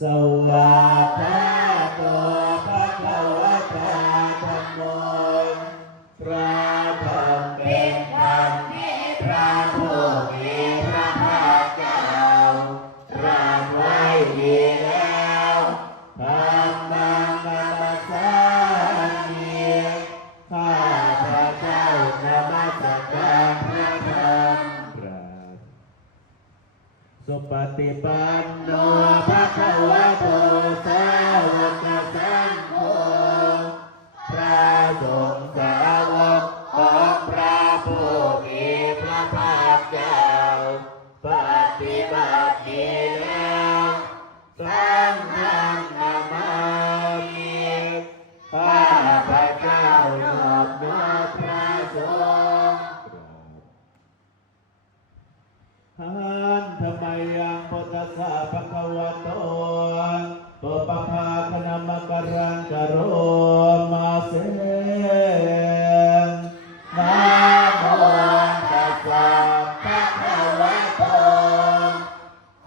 สวากขาโตภะคะวะตาธัมโมพระธรรมเป็นธรรมที่พระผู้มีพระภาคเจ้าตรัสไว้ดีแล้วธัมมังนัมสสามิข้าพระเจ้านมัสการพระธรรมสุปฏิปันโนภะคะวะโตสาวกสังโฆพระสงฆ์สาวกของพระผู้มีพระภาคเจ้าปฏิบัติดีแล้วสังฆังนามามิข้าพระเจ้านอบน้อมพระสงฆ์หันธรรมยังพุทธัสสะภะคะวะโตปุปภาคณมกรังกโรมาเสนะโมตัสสะภะคะวะโต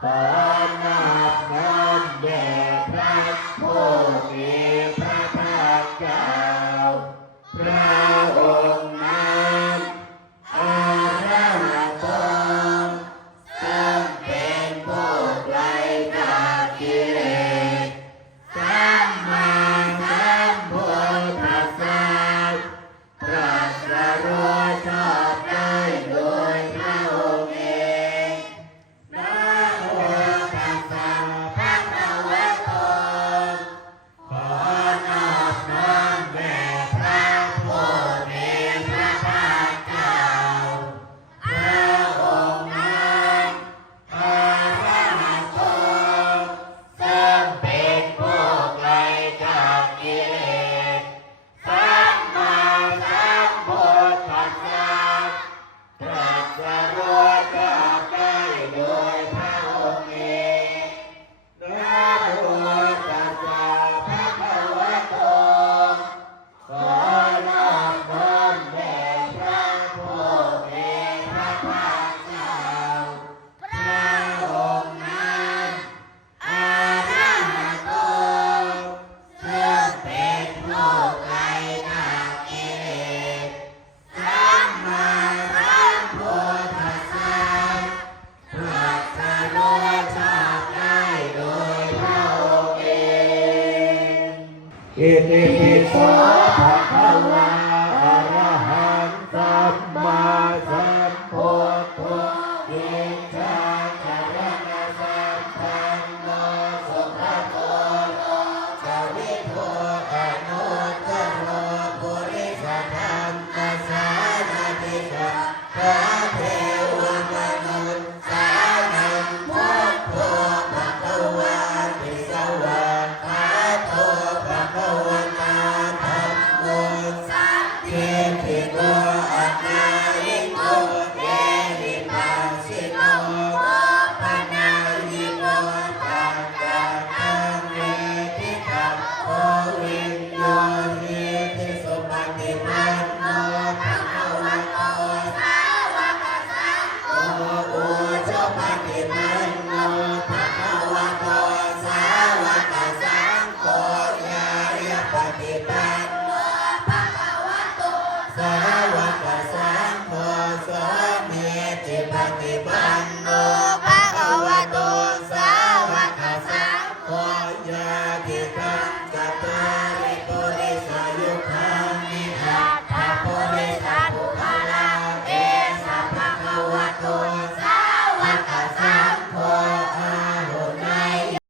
ขอนอบน้อมแด่พระผู้มีพระภาคเจ้าพระองค์นั้นอะระหะโตเป็นผู้ไกลจากกิเลสสัมมาสัมพุทธัสสะตรัสรู้ชอบได้โดยพระองค์เองนะโมตัสสะภะคะวะโตขอนอบน้อมแด่พระผู้มีพระภาคเจ้าพระองค์นั้นอะระหะโตซึ่งเป็นผู้ไกลจากกิเลสสัมมาสัมพุทธัสสะตรัสรู้ชอบได้โดยพระองค์เองนะโมตัสสะภะคะวะโตขอนอบน้อมแด่พระผู้มีพระภาคเจ้าพระองค์นั้นอะระหะโตซึ่งเป็นผู้ไกลจากกิเลสสัมมาสัมพุทธัสสะตรัสรู้ชอบได้โดยพระองค์เองอิติปิโสภะคะวะ